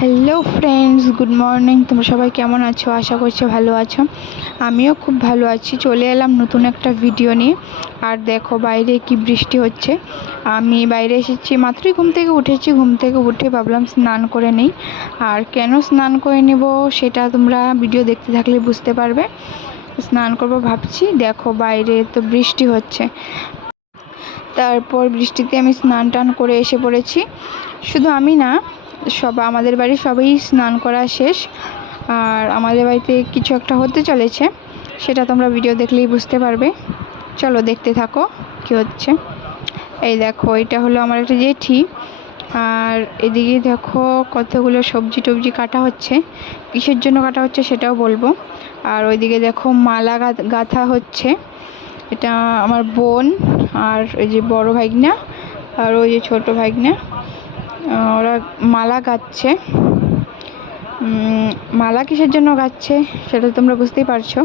Hello friends, good morning. তোমরা সবাই কেমন আছো? আশা করছি ভালো আছো। আমিও খুব ভালো আছি। চলে এলাম নতুন একটা ভিডিও নিয়ে। আর দেখো বাইরে কি বৃষ্টি হচ্ছে। আমি বাইরে এসেছি, মাত্রই ঘুম থেকে উঠেছি। ঘুম থেকে উঠে ভাবলাম স্নান করে নেই। আর কেন স্নান করে নেব সেটা তোমরা ভিডিও দেখতে থাকলে বুঝতে পারবে। স্নান করব ভাবছি, দেখো বাইরে তো বৃষ্টি হচ্ছে। তারপর বৃষ্টিতে আমি স্নান টান করে এসে পড়েছি। শুধু আমি না, আমাদের বাড়ির সবাই স্নান করা শেষ। আর আমাদের বাড়িতে কিছু একটা হতে চলেছে, সেটা তোমরা ভিডিও দেখলেই বুঝতে পারবে। চলো দেখতে থাকো কি হচ্ছে। এই দেখো, এটা হলো আমার একটা জেঠি। আর এদিকে দেখো কতগুলো সবজি টবজি কাটা হচ্ছে। কিসের জন্য কাটা হচ্ছে সেটাও বলবো। আর ওইদিকে দেখো মালা গাঁথা হচ্ছে। এটা আমার বোন আর ওই যে বড় ভাইগনা আর ওই যে ছোট ভাইগনা, ওরা মালা গাচ্ছে। মালা কিসের জন্য গাচ্ছে সেটা তোমরা বুঝতেই পারছো।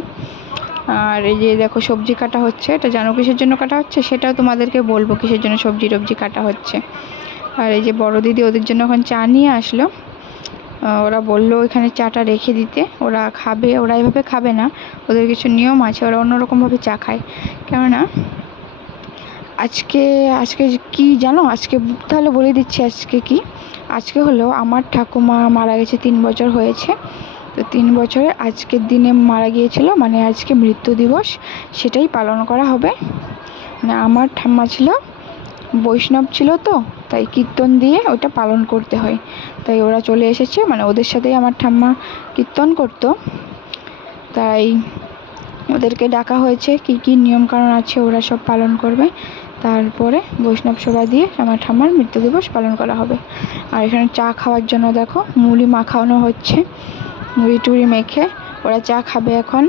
আর এই যে দেখো সবজি কাটা হচ্ছে, এটা জানো কিসের জন্য কাটা হচ্ছে সেটাও তোমাদেরকে বলবো, কিসের জন্য সবজি টবজি কাটা হচ্ছে। আর এই যে বড় দিদি ওদের জন্য এখন চা নিয়ে আসলো। ওরা বললো এখানে চাটা রেখে দিতে, ওরা খাবে। ওরা এভাবে খাবে না, ওদের কিছু নিয়ম আছে, ওরা অন্যরকমভাবে চা খায়। কেননা আজকে আজকে কি জানো, আজকে তাহলে বলে দিচ্ছি আজকে কি। আজকে হলো আমার ঠাকুমা মারা গেছে, 3 বছর হয়েছে। তো 3 বছরে আজকের দিনে মারা গিয়েছিল, মানে আজকে মৃত্যু দিবস, সেটাই পালন করা হবে। মানে আমার ঠাম্মা ছিল বৈষ্ণব ছিল, তো তাই কীর্তন দিয়ে ওটা পালন করতে হয়। তাই ওরা চলে এসেছে, মানে ওদের সাথেই আমার ঠাম্মা কীর্তন করতো, তাই ওদেরকে ডাকা হয়েছে। কি কি নিয়মকানুন আছে ওরা সব পালন করবে। তারপরে বৈষ্ণব সেবা দিয়ে আমার ঠাম্মার মৃত্যু দিবস পালন করা হবে। আর এখানে চা খাওয়ার জন্য দেখো মুড়ি মাখানো হচ্ছে, মুড়ি টুড়ি মেখে ওরা চা খাবে এখন।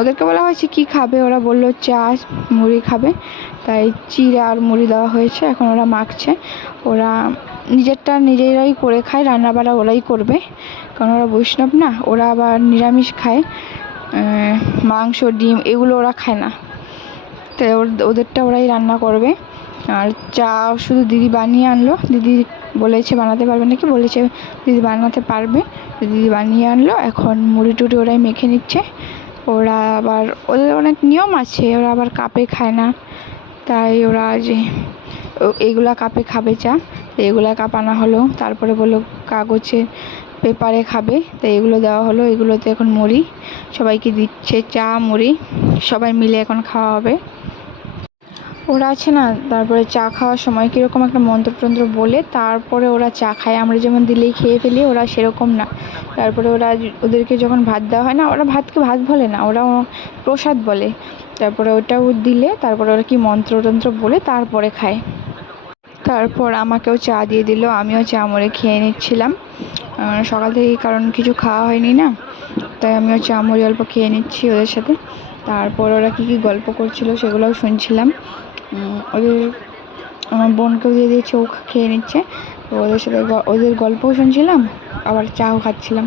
ওদেরকে বলা হয়েছে কি খাবে, ওরা বললো চা মুড়ি খাবে, তাই চিড়া আর মুড়ি দেওয়া হয়েছে। এখন ওরা মাখছে। ওরা নিজেরটা নিজেরাই করে খায়, রান্নাবাড়া ওরাই করবে, কারণ ওরা বৈষ্ণব না। ওরা আবার নিরামিষ খায়, মাংস ডিম এগুলো ওরা খায় না, তাই ওদেরটা ওরাই রান্না করবে। আর চা শুধু দিদি বানিয়ে আনলো, দিদি বলেছে বানাতে পারবে নাকি, বলেছে দিদি বানাতে পারবে, দিদি বানিয়ে আনলো। এখন মুড়ি টুড়ি ওরাই মেখে নিচ্ছে। ওরা আবার ওদের অনেক নিয়ম আছে, ওরা আবার কাপে খায় না, তাই ওরা যে এইগুলা কাপে খাবে চা, এগুলা কাপ আনা হলো। তারপরে বললো কাগজে পেপারে খাবে, তাই এগুলো দেওয়া হলো। এগুলোতে এখন মুড়ি সবাইকে দিচ্ছে, চা মুড়ি সবাই মিলে এখন খাওয়া হবে। ওরা আছে না, তারপরে চা খাওয়ার সময় কীরকম একটা মন্ত্রতন্ত্র বলে তারপরে ওরা চা খায়। আমরা যেমন দিলেই খেয়ে ফেলি, ওরা সেরকম না। তারপরে ওদেরকে যখন ভাত দেওয়া হয় না, ওরা ভাতকে ভাত বলে না, ওরা প্রসাদ বলে। তারপরে ওটাও দিলে তারপরে ওরা কি মন্ত্রতন্ত্র বলে তারপরে খায়। তারপর আমাকেও চা দিয়ে দিল, আমিও চা মুড়ি খেয়ে নিচ্ছিলাম সকাল থেকে, কারণ কিছু খাওয়া হয়নি না, তাই আমিও চা মুড়ি অল্প খেয়ে নিচ্ছি ওদের সাথে। তারপর ওরা কী কী গল্প করছিল সেগুলোও শুনছিলাম। আমার বোনকেও দিয়ে দিয়েছে, ও খেয়ে নিচ্ছে। তো ওদের সাথে ওদের গল্পও শুনছিলাম, আবার চাও খাচ্ছিলাম।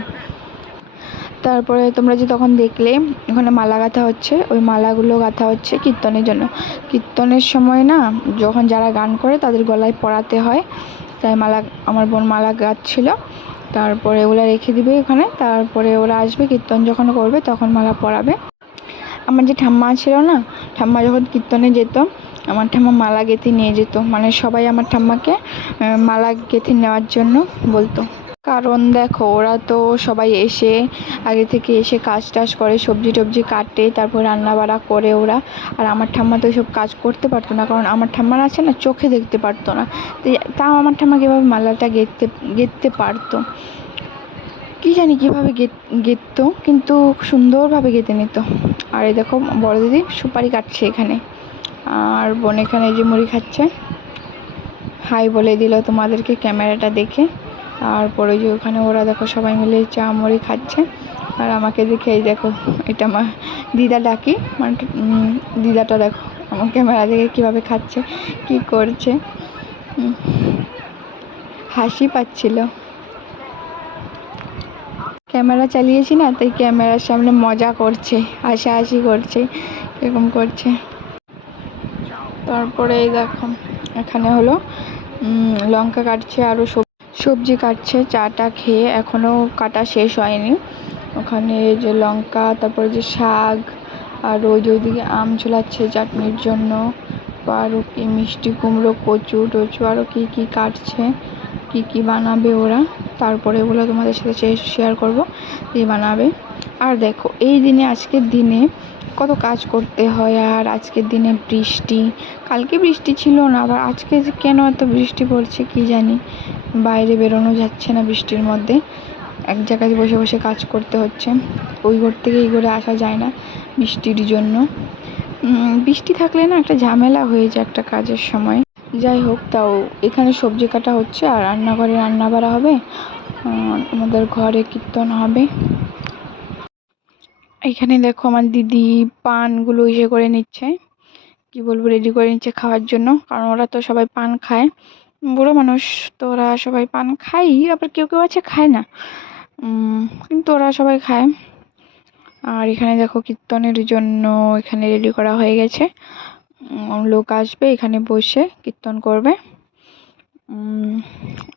তারপরে তোমরা যে তখন দেখলে ওখানে মালা গাঁথা হচ্ছে, ওই মালাগুলো গাঁথা হচ্ছে কীর্তনের জন্য। কীর্তনের সময় না, যখন যারা গান করে তাদের গলায় পরাতে হয়, তাই আমার বোন মালা গাঁথছিল। তারপরে ওরা রেখে দিবে ওখানে, তারপরে ওরা আসবে কীর্তন যখন করবে তখন মালা পরাবে। আমার যে ঠাম্মা ছিল না, ঠাম্মা যখন কীর্তনে যেত, আমার ঠাম্মা মালা গেঁথে নিয়ে যেত, মানে সবাই আমার ঠাম্মাকে মালা গেঁথে নেওয়ার জন্য বলতো। কারণ দেখো ওরা তো সবাই আগে থেকে এসে কাজ টাজ করে, সবজি টবজি কাটে, তারপর রান্না বাড়া করে ওরা। আর আমার ঠাম্মা তো সব কাজ করতে পারতো না, কারণ আমার ঠাম্মার আছে না, চোখে দেখতে পারতো না। তাও আমার ঠাম্মা কীভাবে মালাটা গেঁথতে পারতো, কী জানি কীভাবে গেঁথতো, কিন্তু সুন্দরভাবে গেঁথে নিত। আর এই দেখো বড় দিদি সুপারি কাটছে এখানে, আর বোন এখানে যে মুড়ি খাচ্ছে। হাই বলে দিল তোমাদেরকে ক্যামেরাটা দেখে। তারপরে যে ওখানে ওরা দেখো সবাই মিলে চা মুড়ি খাচ্ছে। আর আমাকে দেখে এই দেখো, এটা আমার দিদা ডাকি, মানে দিদাটা দেখো আমার ক্যামেরা দেখে কীভাবে খাচ্ছে, কি করছে, হাসি পাচ্ছিল। ক্যামেরা চালিয়েছি না, তাই ক্যামেরার সামনে মজা করছে, হাসাহাসি করছে, এরকম করছে। তারপরে এই দেখো এখানে হলো লঙ্কা কাটছে, আরও সবজি কাটছে, চাটা খেয়ে, এখনও কাটা শেষ হয়নি। ওখানে যে লঙ্কা, তারপরে যে শাক, আর ওই যে ওইদিকে আম ঝোলাচ্ছে চাটনির জন্য, আরও কি মিষ্টি কুমড়ো, কচু টচু, আরও কী কী কাটছে, কী কী বানাবে ওরা। তারপরে ওগুলো তোমাদের সাথে শেয়ার করবো কী বানাবে। আর দেখো এই দিনে, আজকের দিনে কত কাজ করতে হয়। আর আজকের দিনে বৃষ্টি, কালকে বৃষ্টি ছিল না, আবার আজকে যে কেন এত বৃষ্টি পড়ছে কি জানি। বাইরে বেরোনো যাচ্ছে না বৃষ্টির মধ্যে, এক জায়গায় বসে বসে কাজ করতে হচ্ছে। ওই ঘর থেকে এই ঘরে আসা যায় না বৃষ্টির জন্য। বৃষ্টি থাকলে না একটা ঝামেলা হয়ে যায় একটা কাজের সময়। যাই হোক, তাও এখানে সবজি কাটা হচ্ছে আর রান্নাঘরে রান্না বাড়া হবে। আমাদের ঘরে কীর্তন হবে। এখানে দেখো আমার দিদি পানগুলো ইসে করে নিচ্ছে, কি বলবো, রেডি করে নিচ্ছে খাওয়ার জন্য, কারণ ওরা তো সবাই পান খায়। বুড়ো মানুষ তো, ওরা সবাই পান খায়, আবার কেউ কেউ আছে খায় না, কিন্তু ওরা সবাই খায়। আর এখানে দেখো কীর্তনের জন্য এখানে রেডি করা হয়ে গেছে। লোক আসবে, এখানে বসে কীর্তন করবে।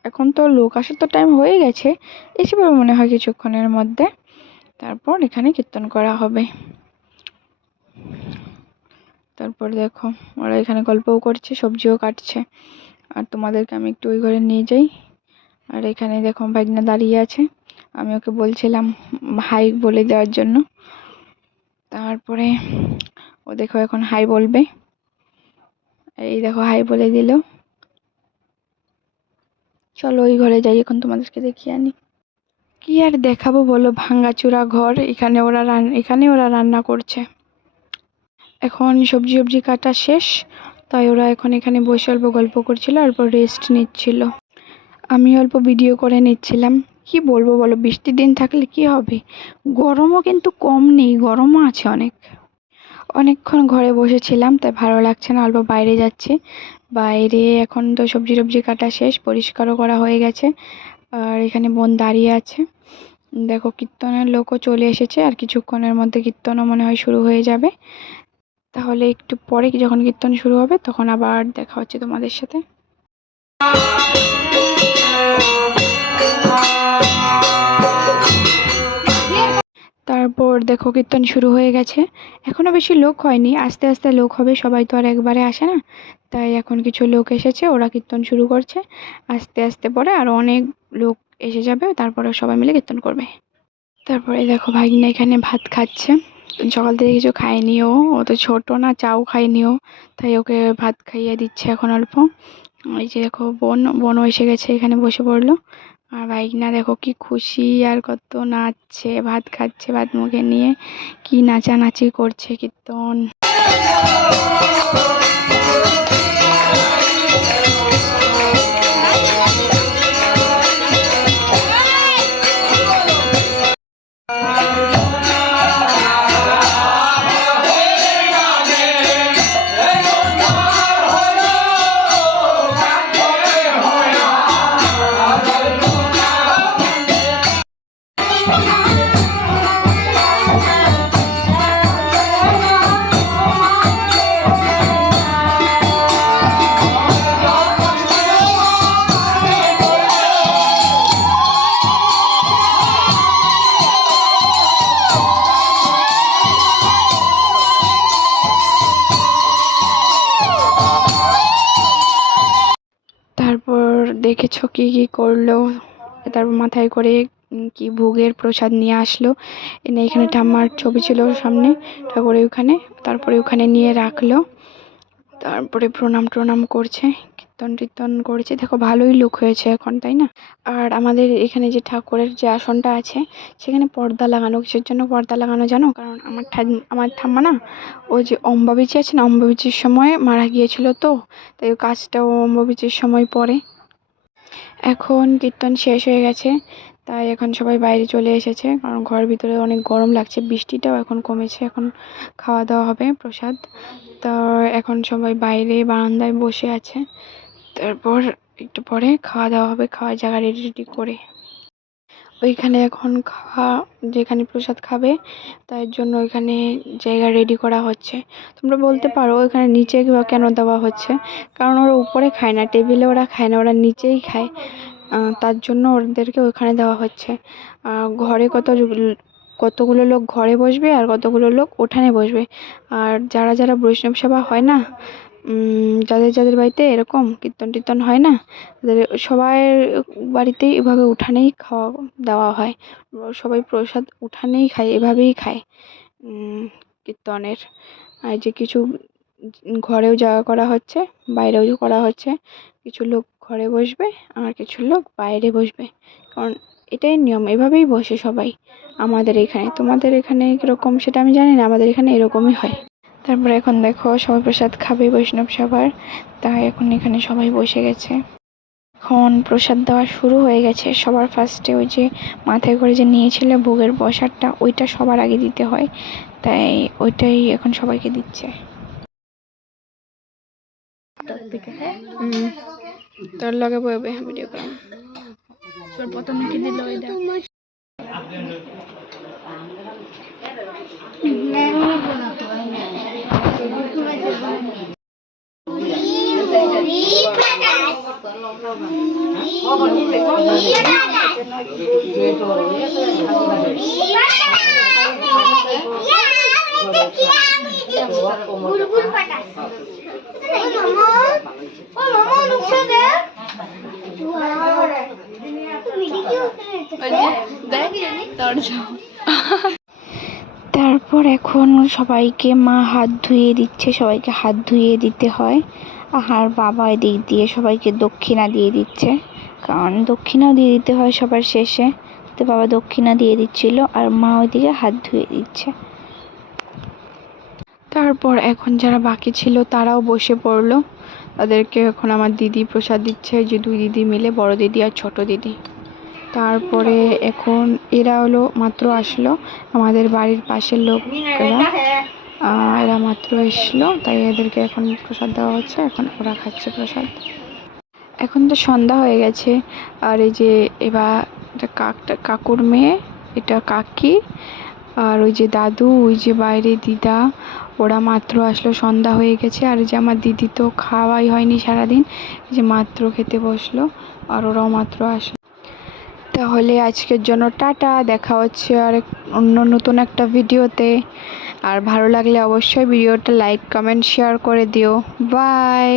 এখন তো লোক আসার তো টাইম হয়ে গেছে, এসে পড়বে মনে হয় কিছুক্ষণের মধ্যে। তারপর এখানে কীর্তন করা হবে। তারপর দেখো ওরা এখানে গল্পও করছে, সবজিও কাটছে। আর তোমাদেরকে আমি একটু ওই ঘরে নিয়ে যাই। আর এখানে দেখো ভাগনা দাঁড়িয়ে আছে, আমি ওকে বলছিলাম হাই বলে দেওয়ার জন্য। তারপরে ও দেখো এখন হাই বলবে, এই দেখো হাই বলে দিল। চলো ওই ঘরে যাই, এখন তোমাদেরকে দেখিয়ে আনি। কি আর দেখাবো বলো, ভাঙাচোরা ঘর। এখানে ওরা রান্না করছে। এখন সবজি কাটা শেষ, তাই ওরা এখন এখানে বসে অল্প গল্প করছিল, অল্প রেস্ট নিচ্ছিল। আমি অল্প ভিডিও করে নিচ্ছিলাম। কি বলবো বলো, বৃষ্টির দিন থাকলে কি হবে, গরমও কিন্তু কম নেই, গরমও আছে অনেক। অনেকক্ষণ ঘরে বসেছিলাম, তাই ভালো লাগছে না, অল্প বাইরে যাচ্ছি। বাইরে এখন তো সবজি কাটা শেষ, পরিষ্কারও করা হয়ে গেছে। আর এখানে বোন দাঁড়িয়ে আছে। দেখো কীর্তনের লোকও চলে এসেছে, আর কিছুক্ষণের মধ্যে কীর্তনও মনে হয় শুরু হয়ে যাবে। তাহলে একটু পরে যখন কীর্তন শুরু হবে তখন আবার দেখা হচ্ছে তোমাদের সাথে। তারপর দেখো কীর্তন শুরু হয়ে গেছে, এখনো বেশি লোক হয়নি, আস্তে আস্তে লোক হবে, সবাই তো আর একবারে আসে না। তাই এখন কিছু লোক এসেছে, ওরা কীর্তন শুরু করছে। আস্তে আস্তে পরে আরও অনেক লোক এসে যাবে, তারপরে সবাই মিলে কীর্তন করবে। তারপরে দেখো ভাগিনা এখানে ভাত খাচ্ছে, সকাল থেকে কিছু খায়নি, ও তো ছোটো না, চাও খায়নিও, তাই ওকে ভাত খাইয়ে দিচ্ছে এখন অল্প। এই যে দেখো বোনও এসে গেছে, এখানে বসে পড়লো। আর ভাইগনা দেখো কি খুশি, আর কত নাচছে, ভাত খাচ্ছে, ভাত মুখে নিয়ে কি নাচানাচি করছে কীর্তন। তারপর দেখেছো কি কি করলো, তারপর মাথায় করে কি ভোগের প্রসাদ নিয়ে আসলো, এনে এখানে ঠাম্মার ছবি ছিল সামনে ঠাকুরের ওখানে, তারপরে ওখানে নিয়ে রাখলো। তারপরে প্রণাম করছে, কীর্তন করছে। দেখো ভালোই লোক হয়েছে এখন, তাই না? আর আমাদের এখানে যে ঠাকুরের যে আসনটা আছে সেখানে পর্দা লাগানো, কিসের জন্য পর্দা লাগানো জানো? কারণ আমার ঠাম্মা না, ওই যে অম্বাবীচি আছে না, অম্বাবীচির সময় মারা গিয়েছিল, তো তাই ওই কাজটাও অম্বাবীচির সময় পড়ে। এখন কীর্তন শেষ হয়ে গেছে, তাই এখন সবাই বাইরে চলে এসেছে, কারণ ঘরের ভিতরে অনেক গরম লাগছে, বৃষ্টিটাও এখন কমেছে, এখন খাওয়া দাওয়া হবে প্রসাদ। তো এখন সবাই বাইরে বারান্দায় বসে আছে, তারপর একটু পরে খাওয়া দাওয়া হবে, খাওয়ার জায়গা রেডি করে। ওইখানে এখন যেখানে প্রসাদ খাবে তার জন্য ওইখানে জায়গা রেডি করা হচ্ছে। তোমরা বলতে পারো ওইখানে নিচে কেন দেওয়া হচ্ছে, কারণ ওরা উপরে খায় না, টেবিলে ওরা খায় না, ওরা নিচেই খায়। তার জন্য ওদেরকে ওখানে দেওয়া হচ্ছে। ঘরে কতগুলো লোক ঘরে বসবে আর কতগুলো লোক উঠানে বসবে। আর যারা যারা বৈষ্ণব সেবা হয় না, যাদের যাদের বাড়িতে এরকম কীর্তন টীর্তন হয় না, তাদের সবার বাড়িতেই এভাবে উঠানেই খাওয়া দেওয়া হয়। সবাই প্রসাদ উঠানেই খায়, এভাবেই খায় কীর্তনের। আর যে কিছু ঘরেও জায়গা করা হচ্ছে, বাইরেও করা হচ্ছে। কিছু লোক ঘরে বসবে আর কিছু লোক বাইরে বসবে, কারণ এটাই নিয়ম, এভাবেই বসে সবাই আমাদের এখানে। তোমাদের এখানে কীরকম সেটা আমি জানি না, আমাদের এখানে এরকমই হয়। তারপরে এখন দেখো সবাই প্রসাদ খাবে বৈষ্ণব সবার, তাই এখন এখানে সবাই বসে গেছে। এখন প্রসাদ দেওয়া শুরু হয়ে গেছে। সবার ফার্স্টে ওই যে মাথায় করে যে নিয়েছিল ভোগের প্রসাদটা, ওইটা সবার আগে দিতে হয়, তাই ওইটাই এখন সবাইকে দিচ্ছে। তোর লগে বইবে ভিডিও করাম। তোর প্রথমে কি দিল ওইটা? তারপর এখন সবাইকে মা হাত ধুয়ে দিচ্ছে, সবাইকে হাত ধুয়ে দিতে হয়। আর বাবা এদিক দিয়ে সবাইকে দক্ষিণা দিয়ে দিচ্ছে, কারণ দক্ষিণাও দিয়ে দিতে হয় সবার শেষে। তো বাবা দক্ষিণা দিয়ে দিচ্ছিল আর মা ওইদিকে হাত ধুয়ে দিচ্ছে। তারপর এখন যারা বাকি ছিল তারাও বসে পড়লো। তাদেরকে এখন আমার দিদি প্রসাদ দিচ্ছে, যে দুই দিদি মিলে, বড় দিদি আর ছোট দিদি। তারপরে এখন এরা হলো মাত্র আসলো, আমাদের বাড়ির পাশের লোকেরা, এরা মাত্র এসলো, তাই এদেরকে এখন প্রসাদ দেওয়া হচ্ছে। এখন ওরা খাচ্ছে প্রসাদ। এখন তো সন্ধ্যা হয়ে গেছে, আর এই যে এবার কাকুর মেয়ে, এটা কাকি, আর ওই যে দাদু, ওই যে বাইরে দিদা, ওরা মাত্র আসলো। সন্ধ্যা হয়ে গেছে। আর যে আমার দিদি তো খাওয়াই হয়নি সারাদিন, যে মাত্র খেতে বসলো, আর ওরাও মাত্র আসলো। তাহলে আজকের জন্য টাটা, দেখা হচ্ছে আর অন্য নতুন একটা ভিডিওতে। আর ভালো লাগলে অবশ্যই ভিডিওটা লাইক কমেন্ট শেয়ার করে দিও। বাই।